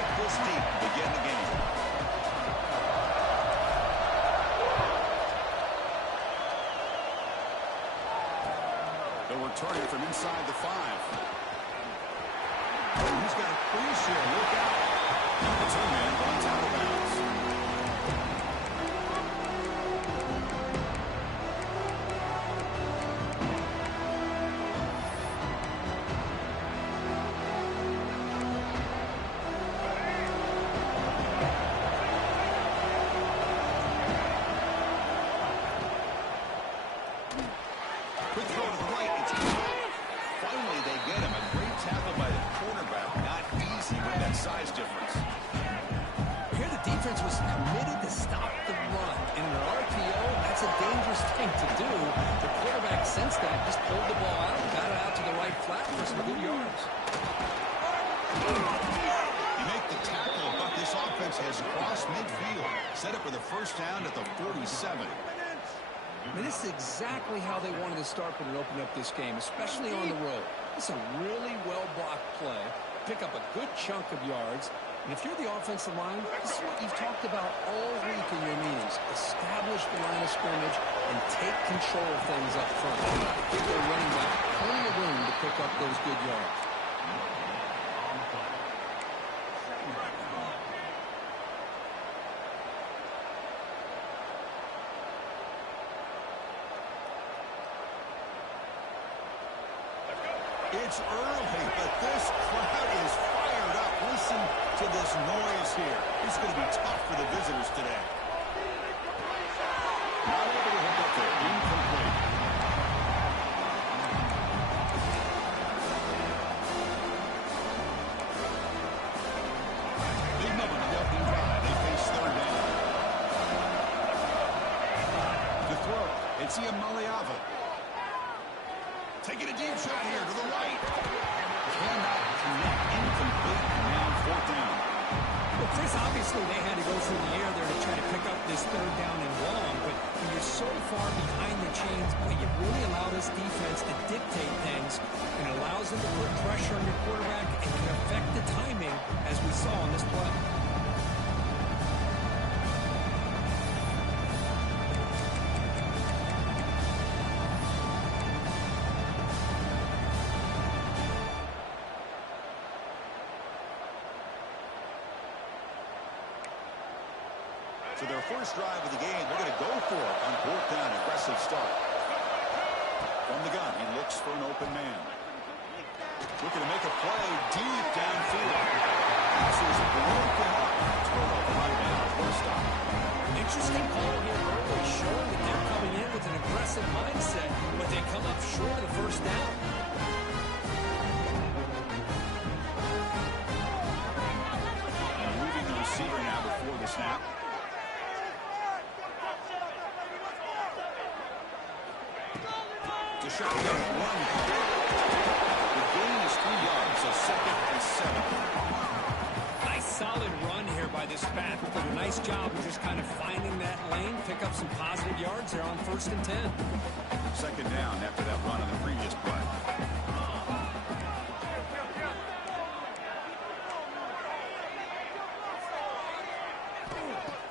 kick this deep to begin the game. They'll return it from inside the 5. Oh, he's got a free share. Look out. The two-man runs out of bounds. Quick throw to the right. It's finally they get him. A great tackle by the quarterback. Not easy with that size difference. Here the defense was committed to stop the run. In an RPO, that's a dangerous thing to do. The quarterback sensed that, just pulled the ball out, got it out to the right flat for some good yards. You make the tackle, but this offense has crossed midfield. Set up for the first down at the 47. I mean, this is exactly how they wanted to start when it opened up this game, especially on the road. It's a really well-blocked play. Pick up a good chunk of yards. And if you're the offensive line, this is what you've talked about all week in your meetings. Establish the line of scrimmage and take control of things up front. Give their running back plenty of room to pick up those good yards. It's early, but this crowd is fired up. Listen to this noise here. It's going to be tough for the visitors today. Not able to hook up there. Incomplete. Big number to the opening drive. They face third down. To throw, it's Ian Maliava. Taking a deep shot here to the right. Cannot connect. Incomplete. Now fourth down. Well, Chris, obviously they had to go through the air there to try to pick up this third down and long, but when you're so far behind the chains, boy, you really allow this defense to dictate things, and it allows them to put pressure on your quarterback and can affect the timing, as we saw on this play. So their first drive of the game, they're going to go for it on fourth down. Aggressive start. From the gun, he looks for an open man. Looking to make a play deep downfield. This is broken up. Turnover right now. First stop. Interesting call here early, showing that they're coming in with an aggressive mindset, but they come up short of the first down. Moving the receiver now before the snap. The shotgun run. The gain is 3 yards, so second and 7. Nice solid run here by this back. Did a nice job of just kind of finding that lane, pick up some positive yards there on first and 10. Second down after that run on the previous play.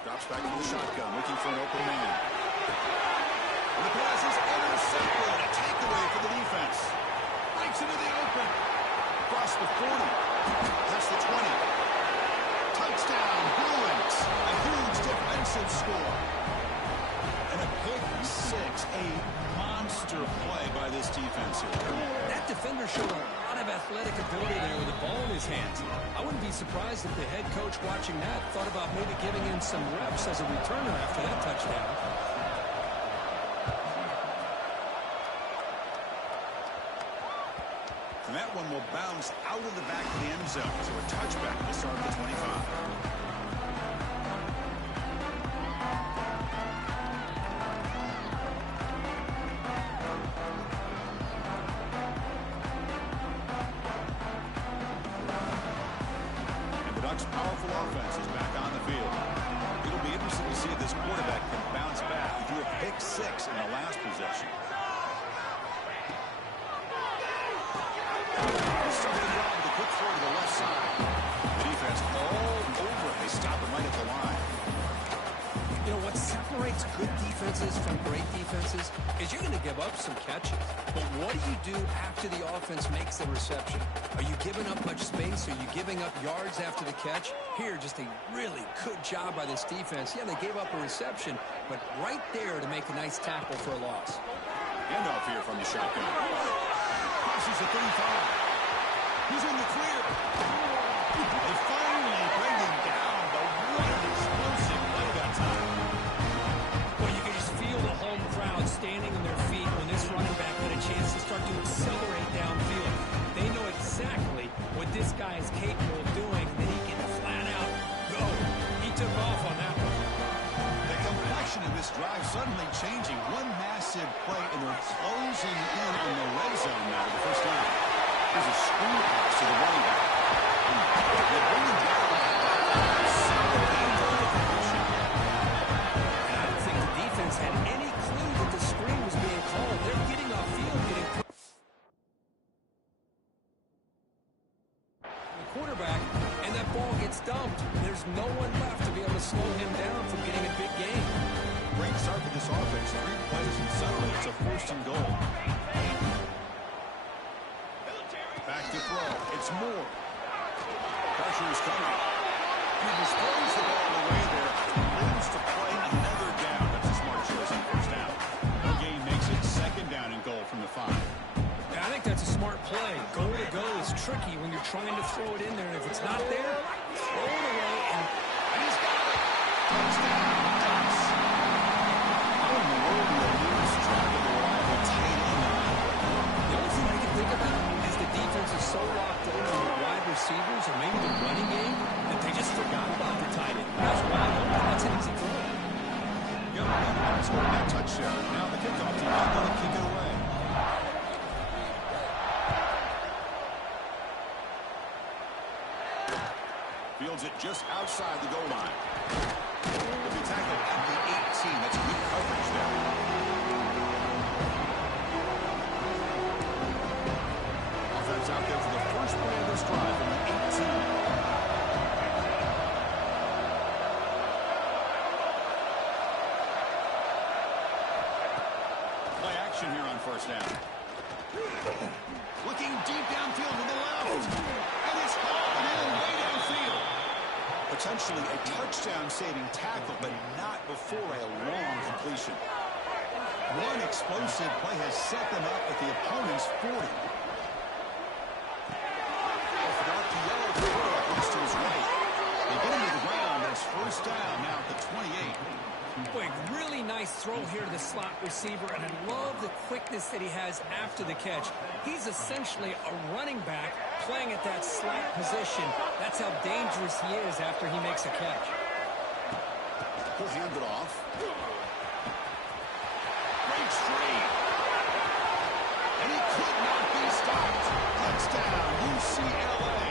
Drops back to the shotgun, looking for an open man. And the pass is intercepted. A takeaway for the defense. Breaks into the open. Across the 40. That's the 20. Touchdown, Bruins. A huge defensive score. And a pick six. A monster play by this defense here. That defender showed a lot of athletic ability there with the ball in his hands. I wouldn't be surprised if the head coach watching that thought about maybe giving him some reps as a returner after that touchdown. And that one will bounce out of the back of the end zone. So a touchback to start the 25. Powerful offense is back on the field. It'll be interesting to see if this quarterback can bounce back. He threw a pick six in the last possession. He's starting to drive with a quick throw to the left side. The defense all separates good defenses from great defenses is you're going to give up some catches. But what do you do after the offense makes the reception? Are you giving up much space? Are you giving up yards after the catch? Here, just a really good job by this defense. Yeah, they gave up a reception, but right there to make a nice tackle for a loss. Handoff here from the shotgun. Crosses the 35. He's in the clear. They finally bring him down, but what an explosive play that time. Well, you can just feel the home crowd standing on their feet when this running back had a chance to start to accelerate downfield. They know exactly what this guy is capable of doing, and then he can flat out go. He took off on that one. The complexion of this drive suddenly changing. One massive play, and they're closing in on the red zone now to the first down. There's a screen pass to the running back. They bring him down. And I don't think the defense had any clue that the screen was being called. They're getting off field, getting the quarterback, and that ball gets dumped. There's no one left to be able to slow him down from getting a big gain. Great start for this offense. 3 plays, and suddenly it's a 1st and goal. Back to throw. It's Moore. Pressure is coming. He displays the ball away there. Wins to play another down. That's a smart choice on 1st down. No gain makes it 2nd down and goal from the 5. Yeah, I think that's a smart play. Goal to go is tricky when you're trying to throw it in there. And if it's not there, throw it away. And he's got it. Touchdown. Ducks. How in the world do they lose track of the rival tight end? The only thing I can think about is the defense is so locked in on the wide receivers or maybe the running game that they just forgot about the tight end. That's wide open. That's an easy throw. Got scoring that touchdown. Now the kickoff team not going to kick it away. Fields it just outside the goal line. He'll be tackled at the 18. That's good coverage there. Offense out there for the first play of this drive from the 18. Play action here on 1st down. Looking deep downfield to the left. And it's hauled in way downfield. Potentially a touchdown-saving tackle, but not before a long completion. One explosive play has set them up at the opponent's 40. Forgot to yell at the quarterback next to his right. They get him to the ground. That's 1st down now at the 28. Boy, really nice throw here to the slot receiver, and I love the quickness that he has after the catch. He's essentially a running back playing at that slot position. That's how dangerous he is after he makes a catch. He'll hand it off. Breaks free. And he could not be stopped. Touchdown, UCLA.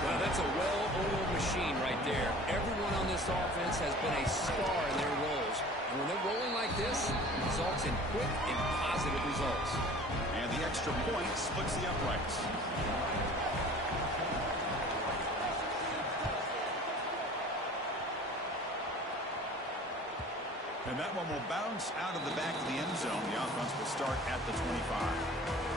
Well, that's a well-oiled machine right there. Everyone on this offense has been a star in their roles. And when they're rolling like this, it results in quick and positive results. And the extra point splits the uprights. And that one will bounce out of the back of the end zone. The offense will start at the 25.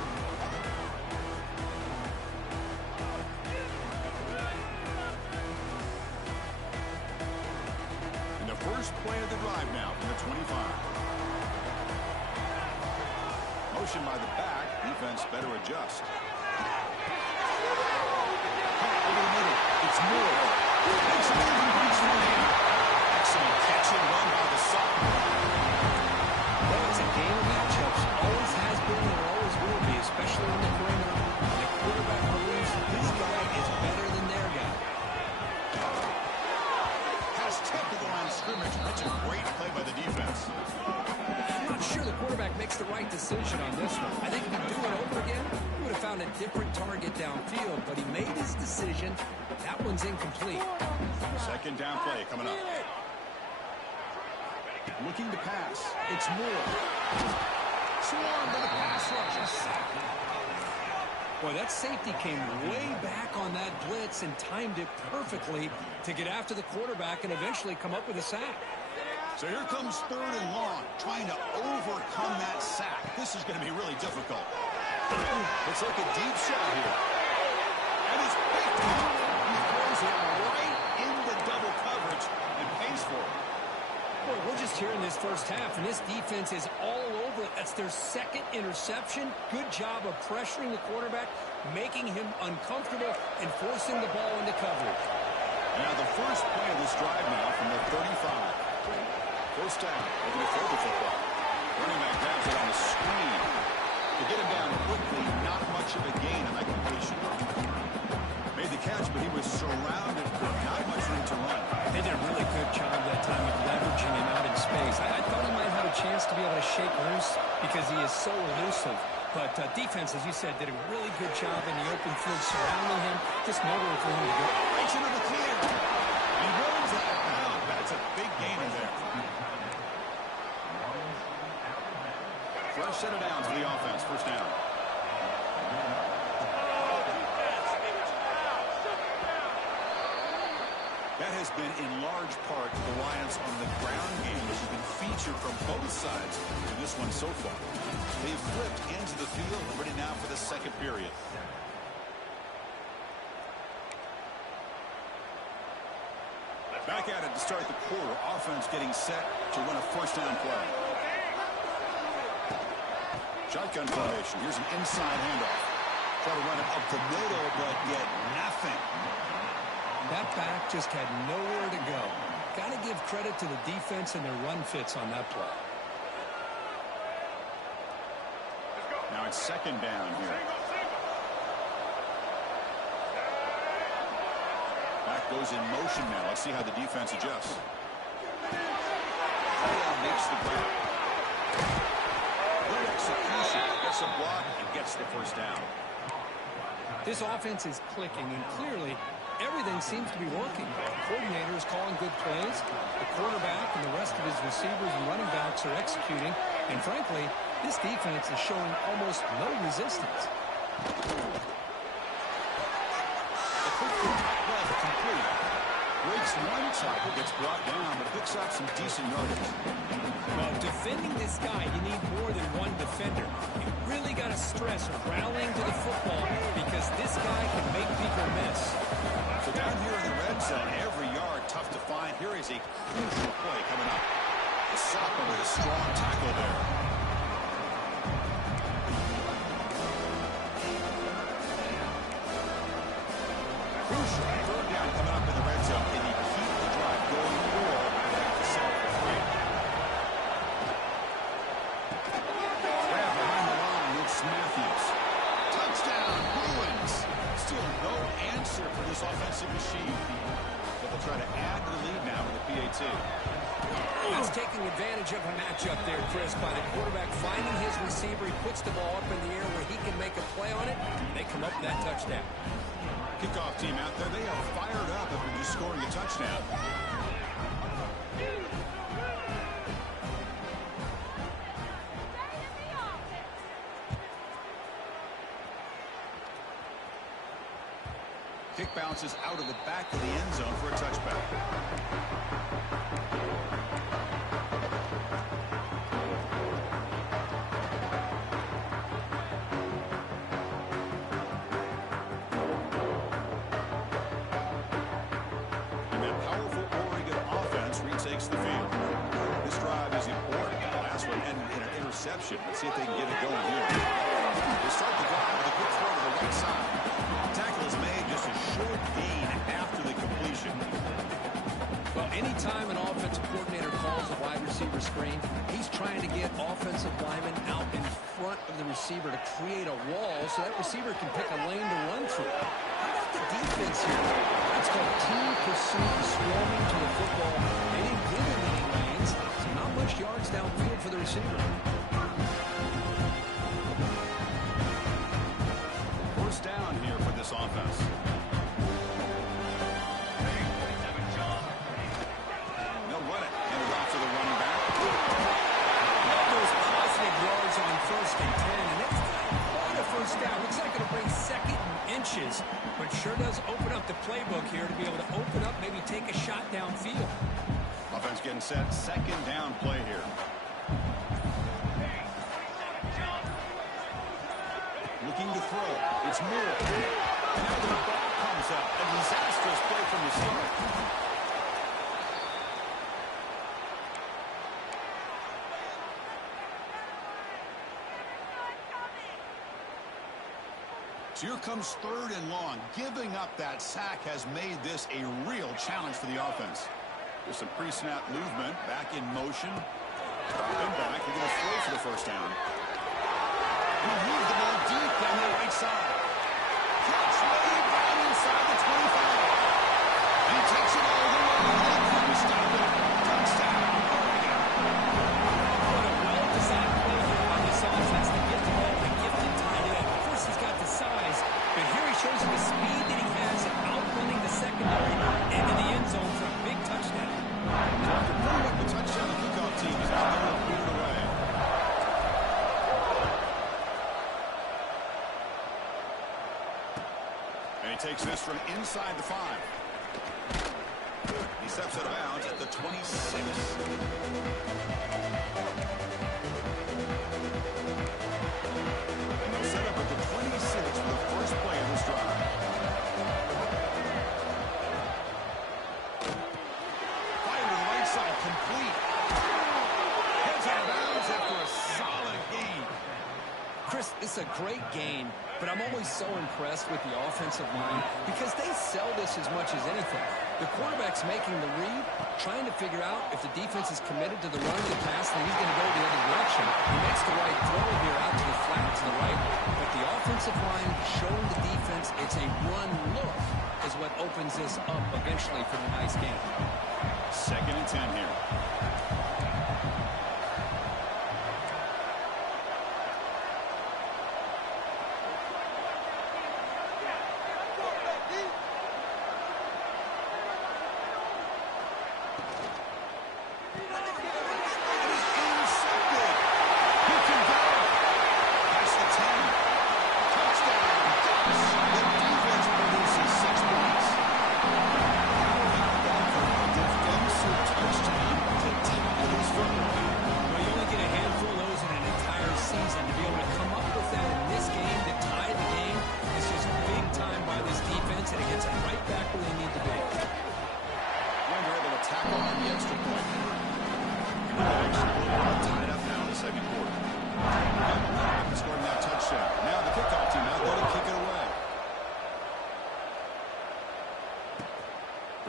First play of the drive now from the 25. Motion by the back. Defense better adjust. Over the middle. It's Moore. Makes a move and breaks free. Excellent catch and run by the sophomore. Well, it's a game of matchups. Always has been and always will be, especially on the perimeter. The quarterback believes this guy is better than their guy. Scrimmage. That's a great play by the defense. I'm not sure the quarterback makes the right decision on this one. I think if he'd do it over again, he would have found a different target downfield, but he made his decision. That one's incomplete. 2nd down play coming up. Looking to pass. It's Moore. Swarmed by the pass rush. Boy, that safety came way back on that blitz and timed it perfectly to get after the quarterback and eventually come up with a sack. So here comes 3rd and long, trying to overcome that sack. This is going to be really difficult. Looks like a deep shot here. And it's picked off. He throws it right into double coverage and pays for it. Boy, we're just here in this first half, and this defense is all over it. That's their 2nd interception. Good job of pressuring the quarterback, making him uncomfortable, and forcing the ball into coverage. Now the first play of this drive now from the 35. First down, they're going to throw the football. Running back grabs it on the screen. To get him down quickly, not much of a gain on that completion. Made the catch, but he was surrounded with not much room to run. They did a really good job that time of leveraging him out in space. I thought he might have a chance to be able to shake loose because he is so elusive. But defense, as you said, did a really good job in the open field surrounding him. Just nowhere for him to go. Right into the clear. He runs out of bounds. That's a big gain in there. Fresh set of downs for the offense. First down. That has been in large part the reliance on the ground game, which has been featured from both sides in this one so far. They've flipped into the field, ready now for the 2nd period. Back at it to start the quarter. Offense getting set to run a first down play. Shotgun formation. Here's an inside handoff. Try to run it up the middle, but get nothing. That back just had nowhere to go. Got to give credit to the defense and their run fits on that play. Now it's 2nd down here. Back goes in motion now. Let's see how the defense adjusts. Makes the grab. Good execution. Gets a block and gets the first down. This offense is clicking, and clearly everything seems to be working. The coordinator is calling good plays. The quarterback and the rest of his receivers and running backs are executing. And frankly, this defense is showing almost no resistance. The football pass complete. Breaks one tackle, gets brought down, but picks up some decent yardage. Well, defending this guy, you need more than one defender. You really got to stress rallying to the football because this guy can make people miss. So down here in the red zone, every yard tough to find. Here is a crucial play coming up. The sophomore with a strong tackle there. Crucial. 3rd down coming up in the red zone. Can he keep the drive going or back to set for 3? Grab behind the line. It's Matthews. Touchdown, Bruins. Still no answer for this offensive machine. But they'll try to add to the lead now with the PAT. That's taking advantage of a matchup there, Chris, by the quarterback finding his receiver. He puts the ball up in the air where he can make a play on it, and they come up with that touchdown. Kickoff team out there. They are fired up after just scoring a touchdown. Kick bounces out of the back of the end zone for a touchback. And that powerful Oregon offense retakes the field. This drive is important. The last one ended in an interception. Let's see if they can get it going here. They start the drive with a quick throw to the right side. Tackle is made, just a short gain after the completion. Well, anytime an offensive coordinator calls a wide receiver screen, he's trying to get offensive linemen out in front of the receiver to create a wall so that receiver can pick a lane to run through. How about the defense here? That's called team pursuit, swarming to the football. They didn't give him any lanes, so not much yards downfield for the receiver. First down here for this offense. They'll run it. Hand it off to the running back. Those positive yards on 1st and 10, and it's quite a first down. Looks like it'll bring 2nd and inches, but sure does open up the playbook here to be able to open up, maybe take a shot downfield. defense getting set. Second down play here. Looking to throw. It's Moore. And now the ball comes up. A disastrous play from the start. So here comes 3rd and long. Giving up that sack has made this a real challenge for the offense. There's some pre-snap movement. Back in motion. Dropping back. He's going to throw for the first down. He moved the ball deep down the right side. Catch made down inside the 25. And he takes it all the way. He couldn't stop it. Touchdown, Oregon. What a well-designed play here on this offense to get the ball to gifted tight end. Of course, he's got the size, but here he shows you the speed that he has at outrunning the secondary into the end zone for a big touchdown. After putting up the touchdown, the kickoff team is out there to put it away. And he takes this from inside the 5. He steps out of bounds at the 26. And they'll set up at the 26 for the first play of this drive. Fire to the right side, complete. Heads out of bounds after a solid gain. Chris, it's a great game, but I'm always so impressed with the offensive line because they sell this as much as anything. The quarterback's making the read, trying to figure out if the defense is committed to the run or the pass, then he's going to go the other direction. He makes the right throw here out to the flat to the right, but the offensive line showing the defense it's a run look is what opens this up eventually for the nice game. 2nd and 10 here.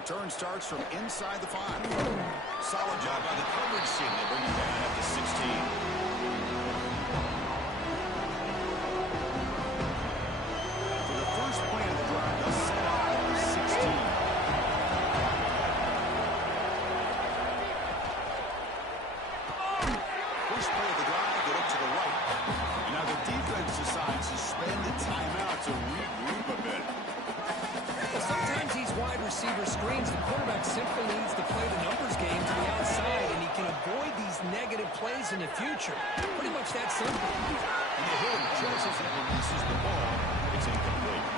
Return starts from inside the 5. Solid job by the coverage team. They bring it down at the 16. For the first play of the drive, they'll set out at the 16. First play of the drive, they look to the right. And now the defense decides to spend the timeout to regroup a bit. Sometimes these wide receiver screens, the quarterback simply needs to play the numbers game to the outside, and he can avoid these negative plays in the future. Pretty much that simple. And the hill just as he releases the ball, it's incomplete.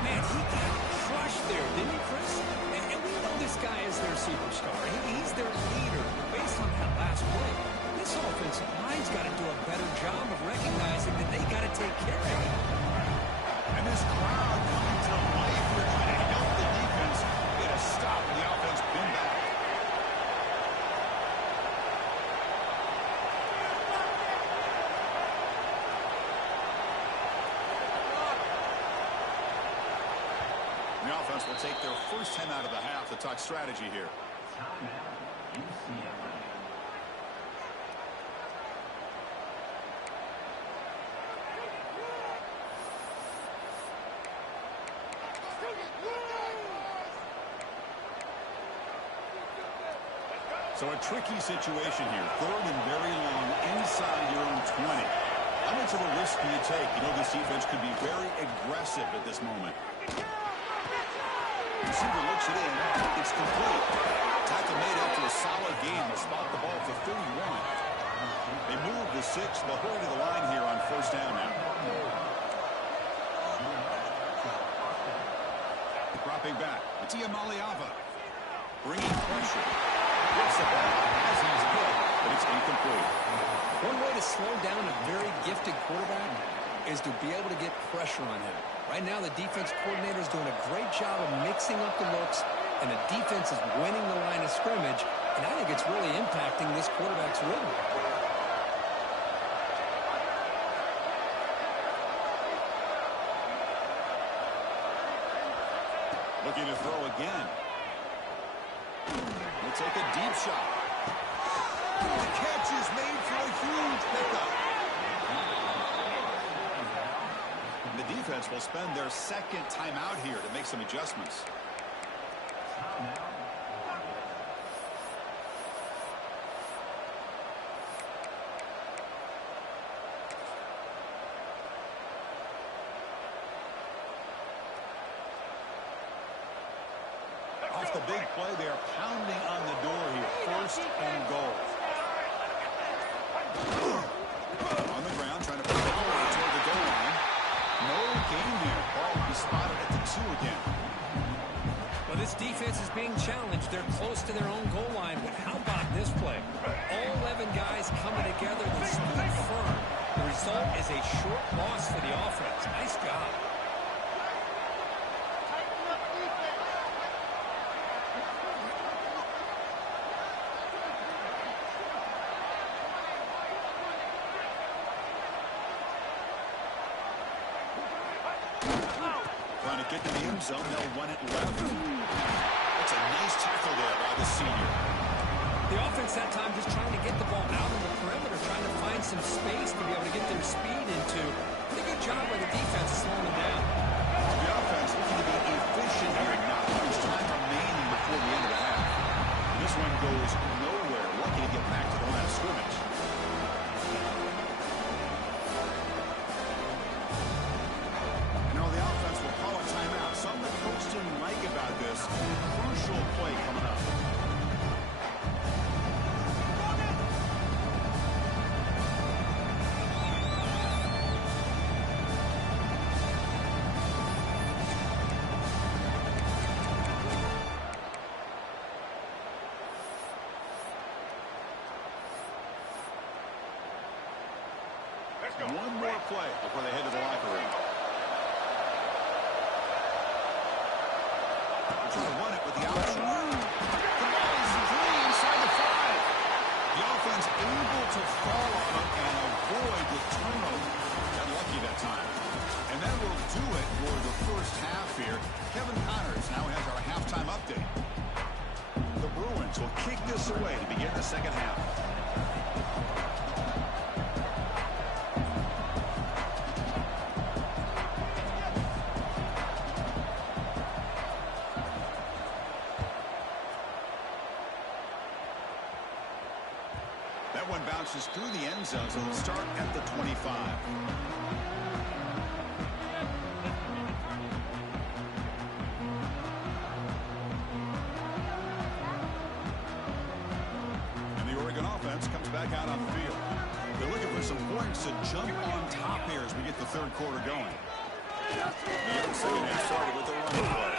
Man, he got crushed there, didn't he, Chris? And we know this guy is their superstar. He's their leader. Based on that last play, this offensive line's got to do a better job of recognizing that they got to take care of him. And this crowd coming to life here trying to help the defense get a stop and the offense pin back. The offense will take their first 10 out of the half to talk strategy here. So a tricky situation here. 3rd and very long inside your own 20. How much of a risk do you take? You know this defense could be very aggressive at this moment. Receiver looks it in. It's complete. Tackle made after a solid game. They'll spot the ball for 31. They move the 6. They'll hurry to the line here on first down now. Dropping back. Matia Maliava bringing pressure. Gets the ball as he's hit, but it's incomplete. One way to slow down a very gifted quarterback is to be able to get pressure on him. Right now, the defense coordinator is doing a great job of mixing up the looks, and the defense is winning the line of scrimmage, and I think it's really impacting this quarterback's rhythm. Looking to throw again. We'll take a deep shot. The catch is made for a huge pickup. The defense will spend their second timeout here to make some adjustments. Off the big play, they are pounding on the door here. First and goal. On the ground, trying to put the ball toward the goal line. No gain there. Ball will be spotted at the 2 again. Well, this defense is being challenged. They're close to their own goal line, but how about this play? All 11 guys coming together. They stood firm. The result is a short loss for the offense. Nice job. Trying to get to the end zone. They'll run it left. That's a nice tackle there by the senior. The offense that time just trying to get the ball out on the perimeter, trying to find some space to be able to get their speed into. Pretty good job by the defense slowing them down. The offense looking to be efficient here. Not much time remaining before the end of the half. This one goes nowhere. Lucky to get back to the line of scrimmage. The offense will call a timeout. Something the coach didn't like about this. Crucial play coming up. One more play before they head to the locker room. Trying to run it with the option. The ball is free inside the 5. The offense able to fall on it and avoid the turnover. Got lucky that time. And that will do it for the first half here. Kevin Connors now has our halftime update. The Bruins will kick this away to begin the second half. That one bounces through the end zone, so it'll start at the 25. And the Oregon offense comes back out on the field. They're looking for some points to jump on top here as we get the third quarter going. The second half started with a run play.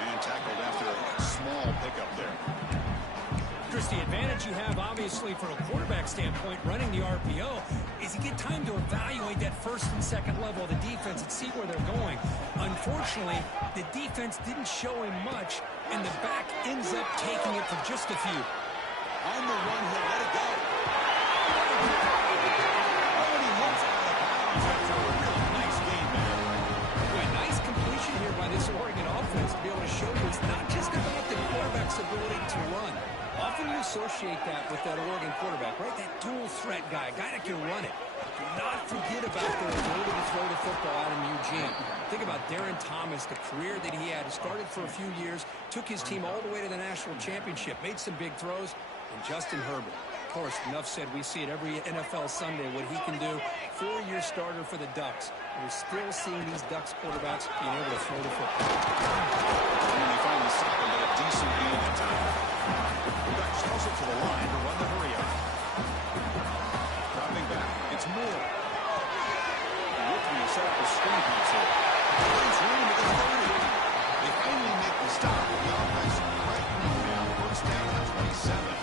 And tackled after a small pickup there. Chris, the advantage you have, obviously, from a quarterback standpoint, running the RPO, is you get time to evaluate that first and second level of the defense and see where they're going. Unfortunately, the defense didn't show him much, and the back ends up taking it for just a few. On the run, he'll let it go. Oh, and he hits out of bounds after a really nice game there. Well, nice completion here by this Oregon offense to be able to show you it's not just about the quarterback's ability to run. Often you associate that with that Oregon quarterback, right? That dual threat guy, a guy that can run it. Do not forget about their ability to throw the football out in Eugene. Think about Darren Thomas, the career that he had. He started for a few years, took his team all the way to the national championship, made some big throws, and Justin Herbert. Of course, enough said, we see it every NFL Sunday what he can do. 4-year starter for the Ducks. We're still seeing these Ducks quarterbacks being able to throw the football. And they finally stop him, but a decent gain that time. The Ducks toss it to the line to run the hurry up. Dropping back, it's Moore. Looking to set up a screen pass here. There's room at the 30. They finally make the stop. The offense right now, first down at 27.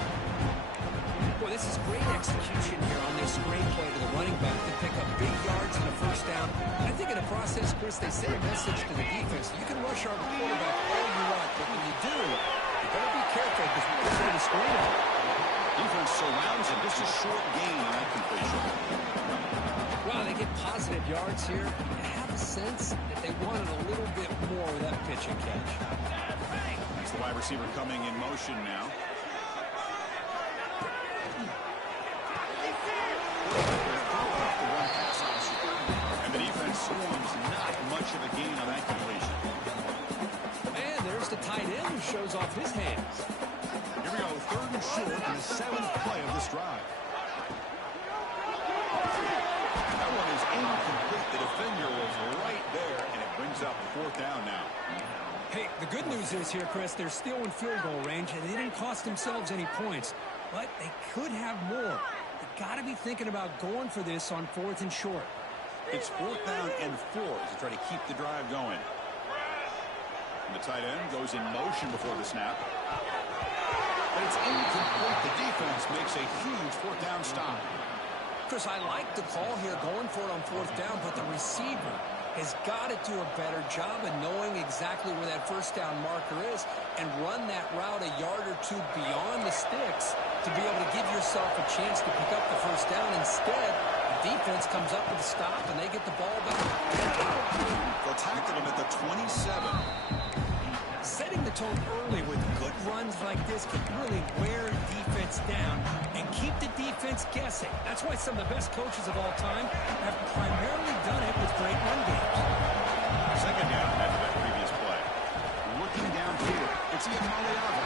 great execution here on this screen play to the running back to pick up big yards and a first down. And I think in the process, Chris, they send a message to the defense. You can rush our quarterback all you want, but when you do, you better be careful because we're going to throw the screen out. Defense surrounds him. Just a short gain on that completion. Well, they get positive yards here. I have a sense that they wanted a little bit more with that pitch and catch. It's the wide receiver coming in motion now. And the defense swarms, not much of a gain on that completion. And there's the tight end who shows off his hands. Here we go, 3rd and short in the 7th play of this drive. That one is incomplete. The defender was right there, and it brings up 4th down now. Hey, the good news is here, Chris, they're still in field goal range, and they didn't cost themselves any points. But they could have more. They got to be thinking about going for this on 4th and short. It's 4th down and 4 to try to keep the drive going. And the tight end goes in motion before the snap. But it's incomplete. The defense makes a huge 4th down stop. Chris, I like the call here going for it on 4th down, but the receiver has got to do a better job of knowing exactly where that 1st down marker is and run that route a yard or two beyond the sticks to be able to give yourself a chance to pick up the 1st down. Instead, the defense comes up with a stop and they get the ball back. They'll tackle him at the 27. Setting the tone early with good runs like this can really wear defense down and keep the defense guessing. That's why some of the best coaches of all time have primarily done it with great run games. 2nd down after that previous play. Looking downfield, it's Ian Maliava.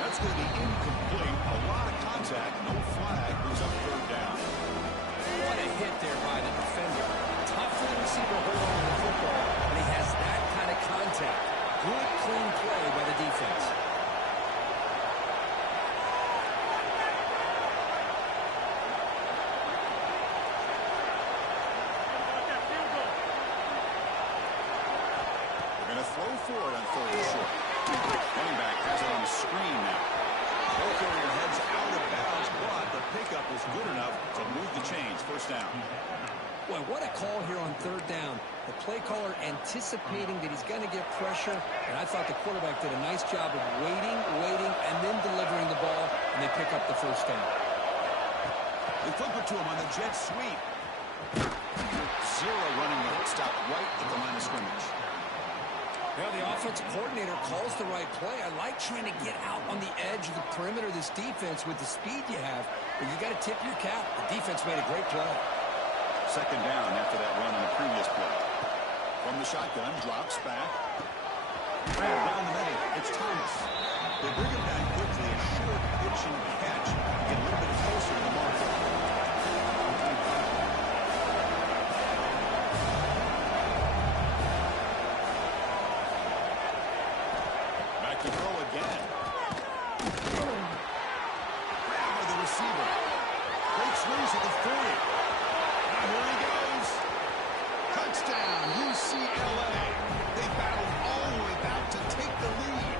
That's going to be incomplete. A lot of contact, no flag, brings up 3rd down. What a hit there by the defender. Tough for the receiver to hold on to the football when he has that kind of contact. Good, clean play by the defense. They're going to throw for it on 3rd and short. Running back has it on the screen now. Ball carrier heads out of bounds, but the pickup is good enough to move the chains. 1st down. Boy, what a call here on 3rd down. The play caller anticipating that he's going to get pressure, and I thought the quarterback did a nice job of waiting, and then delivering the ball, and they pick up the 1st down. They flip it to him on the jet sweep. 0 running the stop right at the line of scrimmage. Well, the offensive coordinator calls the right play. I like trying to get out on the edge of the perimeter of this defense with the speed you have, but you got to tip your cap. The defense made a great play. 2nd down after that run on the previous play. From the shotgun, drops back. Down the middle, it's Thomas. They bring him down quickly, a short pitch and catch. Get a little bit closer to the mark. Back to throw again. Grab by the receiver. Breaks loose at the 40. Here he goes. Touchdown, UCLA. They battled all the way back to take the lead.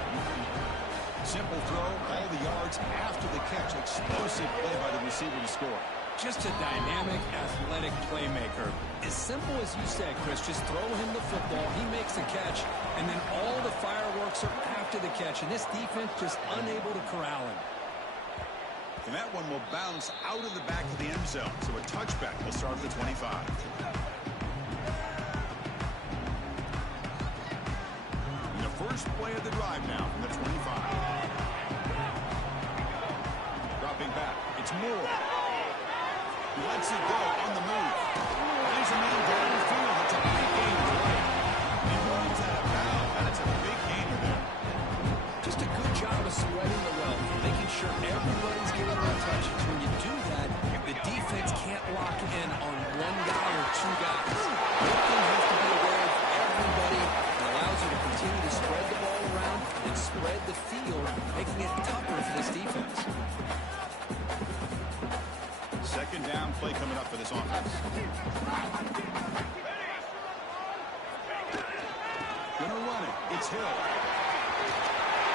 Simple throw, all the yards after the catch. Explosive play by the receiver to score. Just a dynamic, athletic playmaker. As simple as you said, Chris, just throw him the football, he makes the catch, and then all the fireworks are after the catch, and this defense just unable to corral him. And that one will bounce out of the back of the end zone. So a touchback will start at the 25. And the first play of the drive now from the 25. Dropping back. It's Moore. He lets it go on the move. Finds a man downfield. It's a big gain right. He runs out of bounds. That's a big gainer there. Just a good job of spreading the wealth, making sure everybody's getting their touches. When you do that, the defense can't lock in on one guy or 2 guys. Everything has to be aware of everybody. It allows you to continue to spread the ball around and spread the field, making it tougher for this defense. 2nd down play coming up for this offense. Gonna run it. It's Hill.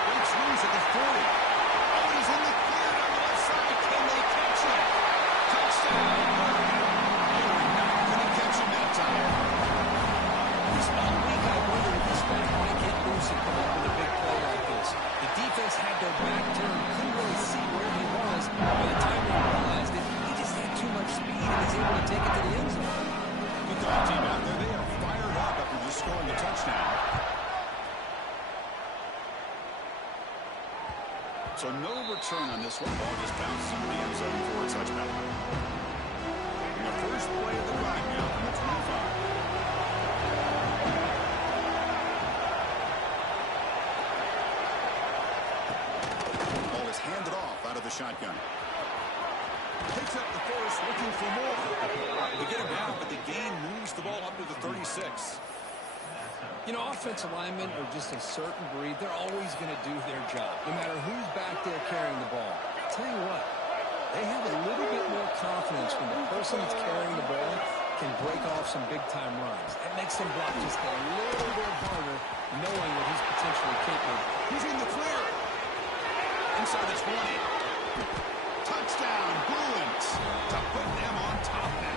Breaks loose at the 40. Oh, he's in the clear on the left side. Can they catch him? Catch him that time. This all week, I wondered if this back might get loose and come up with a big play like this. The defense had their back turned, couldn't really see where he was. By the time they realized it, he just had too much speed and was able to take it to the end zone. Kickoff team out there, they are fired up after just scoring a touchdown. So no return on this one. Ball just bounced into the end zone for a touchdown. And the first play of the drive now from the 25. Ball is handed off out of the shotgun. Picks up the first, looking for more. They get him down, but the gain moves the ball up to the 36. You know, offensive linemen are just a certain breed. They're always going to do their job, no matter who's back there carrying the ball. I'll tell you what, they have a little bit more confidence when the person that's carrying the ball can break off some big-time runs. That makes them block just a little bit harder, knowing that he's potentially capable. He's in the clear. Inside the 20. Touchdown, Bruins, to put them on top now.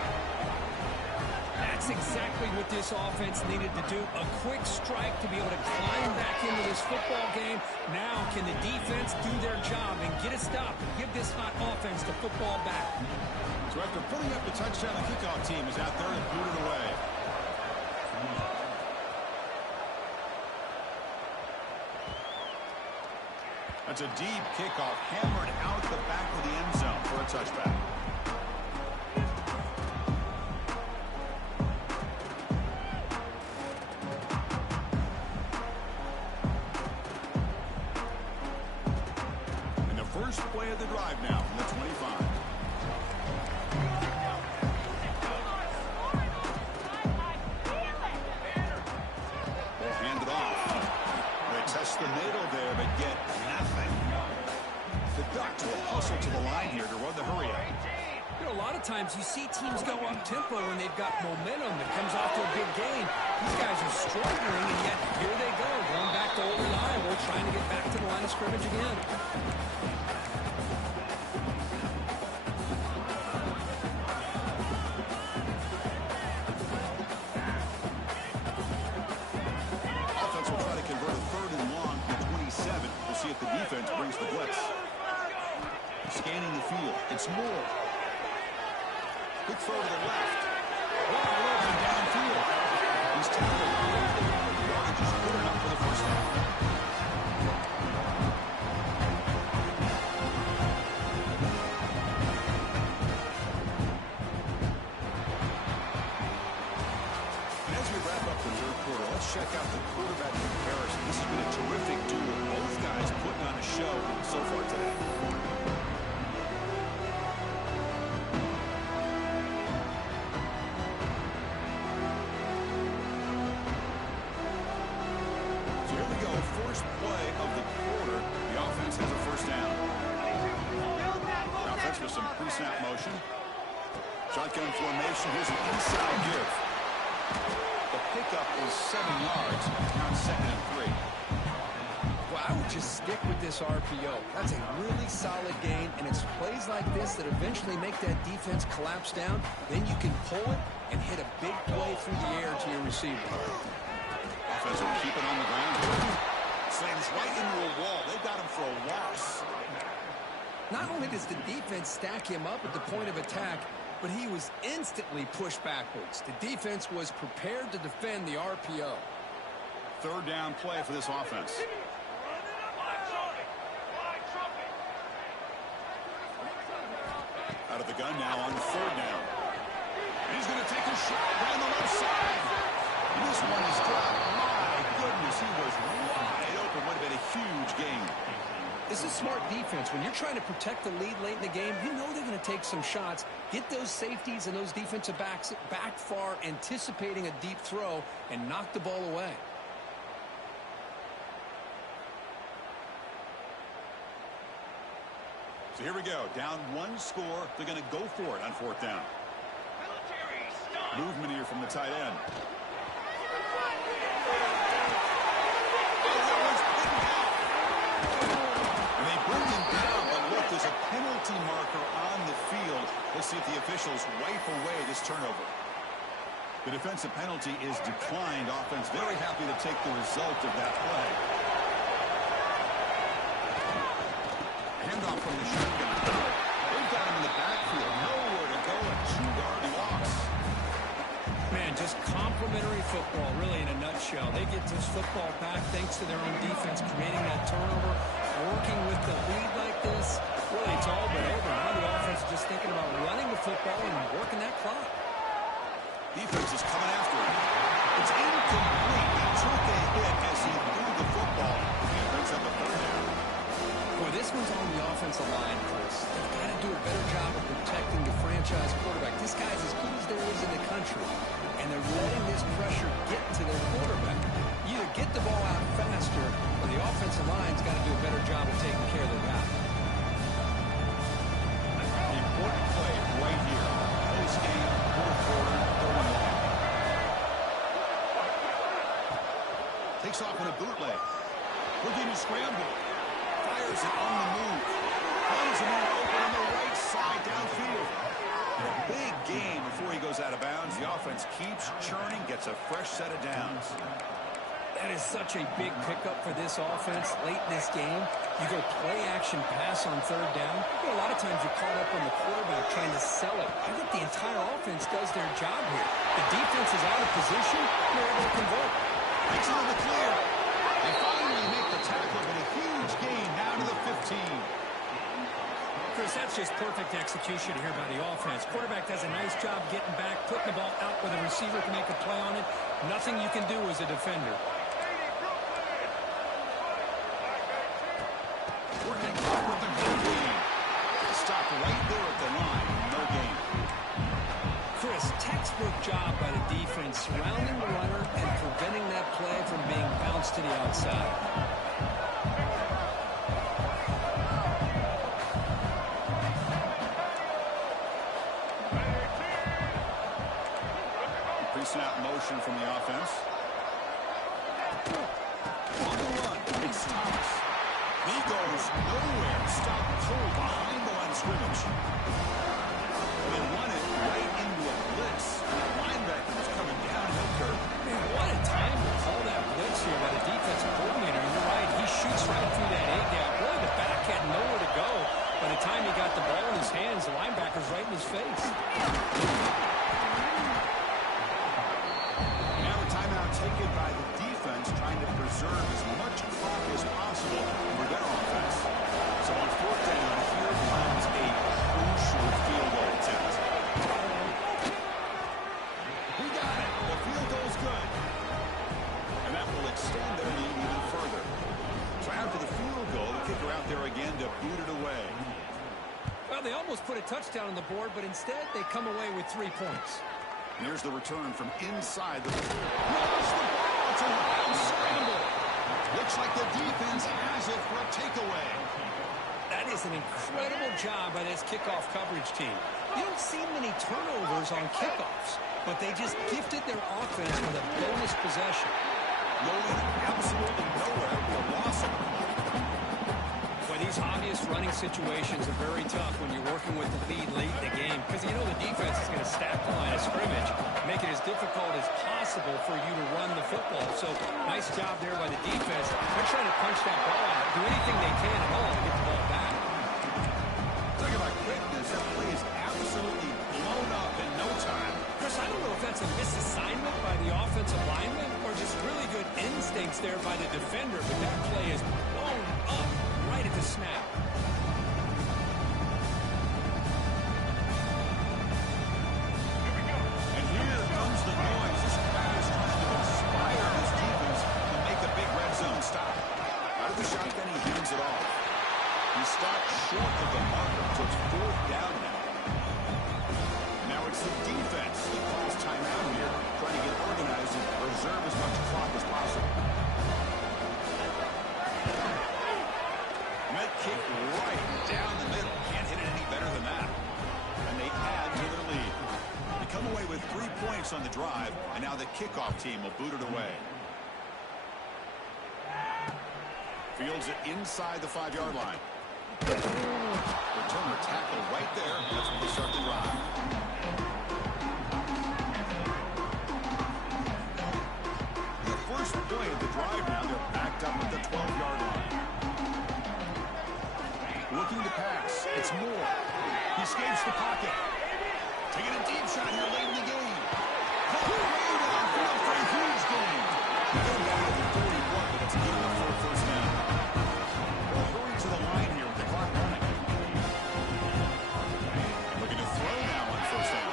That's exactly what this offense needed to do. A quick strike to be able to climb back into this football game. Now can the defense do their job and get a stop and give this hot offense the football back? So after putting up the touchdown, the kickoff team is out there to boot it away. That's a deep kickoff, hammered out the back of the end zone for a touchback. And the first play of the drive now from the 25. Ball handed off. They test the middle there, but get nothing. The duck to a hustle to the line here to run the hurry up. You know, a lot of times you see teams go up-tempo when they've got momentum that comes off to a big gain. These guys are struggling, and yet here they go, going back to old reliable, trying to get back to the line of scrimmage again. Offense will try to convert a third and long to 27. We'll see if the defense brings the blitz. Scanning the field. It's Moore. Quick throw to the left. Wide open downfield. He's tackled. Yardage is good enough for the first down. And as we wrap up the third quarter, let's check out the quarterback comparison. This has been a terrific duel. Both guys putting on a show so far today. First play of the quarter, the offense has a first down. The offense with some pre-snap motion. Shotgun formation. Here's an inside give. The pickup is 7 yards. Now it's 2nd and 3. Well, I would just stick with this RPO. That's a really solid gain, and it's plays like this that eventually make that defense collapse down. Then you can pull it and hit a big play through the air to your receiver. Offense will keep it on the ground. Slams right into a wall. They got him for a loss. Not only does the defense stack him up at the point of attack, but he was instantly pushed backwards. The defense was prepared to defend the RPO. Third down play for this offense. Out of the gun now on third down. He's going to take a shot down the left side. This one is dropped. My goodness, he was wide open. Would have been a huge gain. This is smart defense. When you're trying to protect the lead late in the game, you know they're going to take some shots, get those safeties and those defensive backs back far, anticipating a deep throw, and knock the ball away. So here we go. Down one score. They're going to go for it on fourth down. Movement here from the tight end. And they bring him down, but look, there's a penalty marker on the field. Let's see if the officials wipe away this turnover. The defensive penalty is declined. Offense very happy to take the result of that play. Handoff from the shotgun. They've got him in the backfield. Nowhere to go. A 2-yard loss. Man, just complimentary football, really, in a nutshell. They get this football back thanks to their own defense, creating that turnover, working with the lead like this. Really, it's all but over. Now the offense is just thinking about running the football and working that clock. Defense is coming after him. It's incomplete. He took a hit as he threw the football. He brings up a third down. Boy, this one's on the offensive line, Chris. They've got to do a better job of protecting the franchise quarterback. This guy's as good as there is in the country, and they're letting this pressure get to their quarterback. Either get the ball out faster, or the offensive line's got to do a better job of taking care of their guy. The important play right here. Close game, fourth quarter, third and long. Takes off in a bootleg. Looking to scramble. Fires it on the move. Finds a man open on the right side downfield. A big gain before he goes out of bounds. The offense keeps churning, gets a fresh set of downs. That is such a big pickup for this offense late in this game. You go play action pass on third down. You know, a lot of times you're caught up on the quarterback trying to sell it. I think the entire offense does their job here. The defense is out of position. They're able to convert. Makes it in the clear. They finally make the tackle, but a huge gain down to the 15. Chris, that's just perfect execution here by the offense. Quarterback does a nice job getting back, putting the ball out where the receiver can make a play on it. Nothing you can do as a defender. Working up with the goal lead. Stop right there at the line. No gain. Chris, textbook job by the defense, surrounding the runner and preventing that play from being bounced to the outside. Pre-snap motion from the offense. On the run, it's Thomas. He goes nowhere. Stop cold behind the line of scrimmage. They run it right into a blitz. That linebacker was coming downhill curve. Man, what a time to call that blitz here by the defensive coordinator. You're right, he shoots right through that A-gap. Really, the back had nowhere to go. By the time he got the ball in his hands, the linebacker's right in his face. Now a timeout taken by the defense, trying to preserve as much clock as possible for their offense. So on fourth down, here comes a crucial field goal attempt. We got it. The field goal's good. And that will extend their lead even further. So after the field goal, the kicker out there again to boot it away. Well, they almost put a touchdown on the board, but instead they come away with 3 points. And here's the return from inside the lost the ball. It's a wild scramble. Looks like the defense has it for a takeaway. That is an incredible job by this kickoff coverage team. You don't see many turnovers on kickoffs, but they just gifted their offense with a bonus possession. Going absolutely nowhere with a loss of the ball. Boy, these obvious running situations are very tough when you're working with the lead late in the game, because you know the defense is going to stack the line of scrimmage, make it as difficult as possible for you to run the football. So nice job there by the defense. They're trying to punch that ball out, do anything they can at all to get the ball back. Talk about quickness. That play is absolutely blown up in no time. Chris, I don't know if that's a misassignment by the offensive lineman or just really good instincts there by the defender, but that play is blown up right at the snap. And here comes the noise. This crowd is trying to inspire this defense to make a big red zone stop. Out of the shotgun, he hands it off. He stopped short of the marker, so it's fourth down now. Now it's the defense that calls timeout here, trying to get organized and preserve as much clock as possible. That kick right down the middle. Can't hit it any better than that. And they add to their lead. They come away with 3 points on the drive, and now the kickoff team will boot it away. Fields it inside the 5-yard line. Returner tackle right there. That's when they start the drive. escapes the pocket. Taking a deep shot here late in the game. Way downfield for a huge gain. They're down to the 41, but it's good enough for a first down. Well, hurry to the line here with the clock running. Looking to throw now on first down.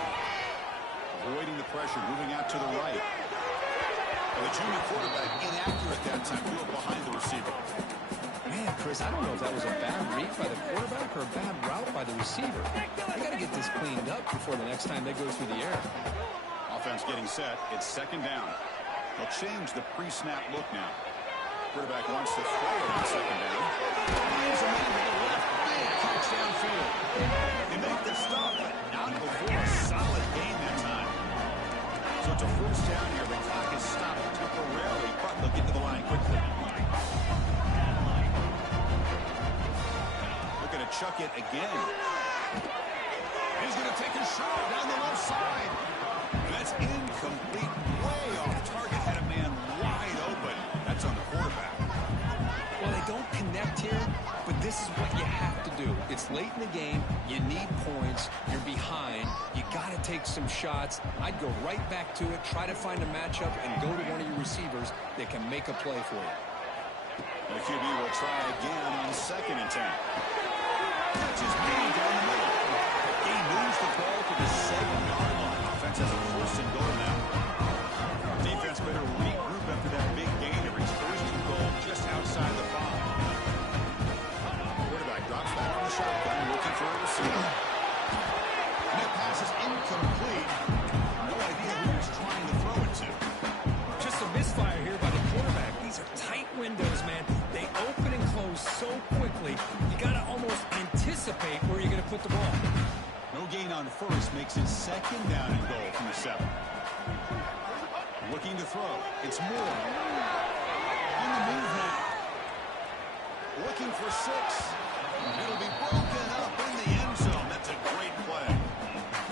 Avoiding the pressure, moving out to the right. And the junior quarterback inaccurate that time, threw it behind the receiver. Man, Chris, I don't know if that was a bad read by the quarterback or a bad route by the receiver. They got to get this cleaned up before the next time they go through the air. Offense getting set. It's second down. They'll change the pre-snap look now. Quarterback wants to throw it on second down. He's a man to the left. Big catch downfield. They make the stop, but not before a solid gain that time. So it's a first down here. The clock is stopped temporarily, but they'll get to the line quickly. Looking to chuck it again. He's going to take a shot down the left side. And that's incomplete. Way off target. Had a man wide open. That's on the quarterback. Well, they don't connect here, but this is what you have to do. It's late in the game. You need points. You're behind. You got to take some shots. I'd go right back to it, try to find a matchup, and go to one of your receivers that can make a play for you. The QB will try again on 2nd and 10. Catches being down the middle. He moves the ball to the 7-yard line. Offense has a first and goal now. Defense better regroup after that big gain to reach first and goal just outside the 5. Quarterback drops back on the shotgun, looking for a receiver. And that pass is incomplete. No idea who he's trying to throw it to. Just a misfire here by the quarterback. These are tight windows, man. They open and close so quickly. You got to almost anticipate where you're going to put the ball. No gain on first makes it second down and goal from the 7. Looking to throw. It's Moore. On the move now. Looking for 6. It'll be broken up in the end zone. That's a great play.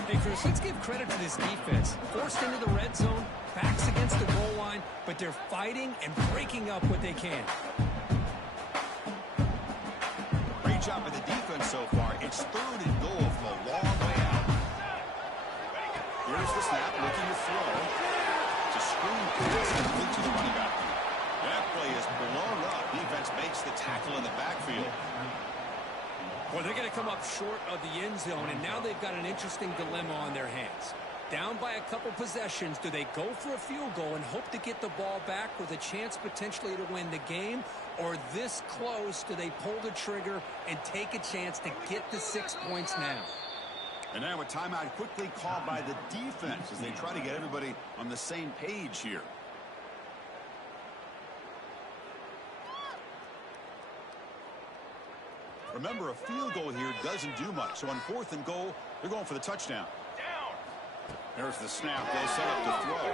Hey, Chris, let's give credit to this defense. Forced into the red zone, backs against the goal line, but they're fighting and breaking up what they can. Great job by the defense so far. It's 3rd and goal from a long way out. Here's the snap, looking to throw. It's a screen pass complete to the running back. That play is blown up. Defense makes the tackle in the backfield. Well, they're going to come up short of the end zone, and now they've got an interesting dilemma on their hands. Down by a couple possessions, do they go for a field goal and hope to get the ball back with a chance potentially to win the game? Or this close, do they pull the trigger and take a chance to get the 6 points now? And now a timeout quickly called by the defense as they try to get everybody on the same page here. Remember, a field goal here doesn't do much. So on 4th and goal, they're going for the touchdown. There's the snap. They'll set up to throw.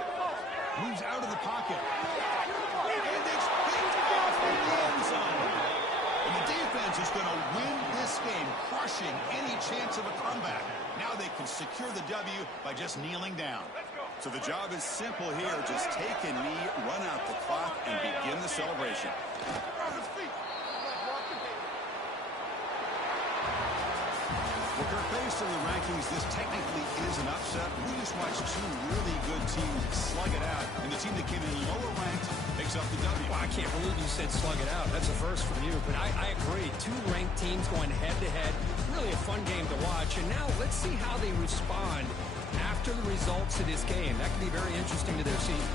Moves out of the pocket. And it's picked off in the end zone. And the defense is going to win this game, crushing any chance of a comeback. Now they can secure the W by just kneeling down. So the job is simple here. Just take a knee, run out the clock, and begin the celebration. Well, based on the rankings, this technically is an upset. We just watched 2 really good teams slug it out, and the team that came in lower ranked picks up the W. Well, I can't believe you said slug it out. That's a first from you, but I agree. 2 ranked teams going head-to-head. Really a fun game to watch. And now let's see how they respond after the results of this game. That can be very interesting to their season.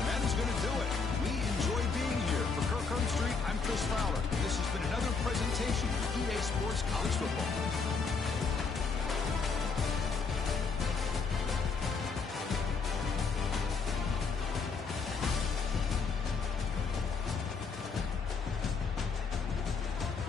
And that is going to do it. We enjoy being here. For Kirk Street, I'm Chris Fowler. This has been another presentation of EA Sports College Football.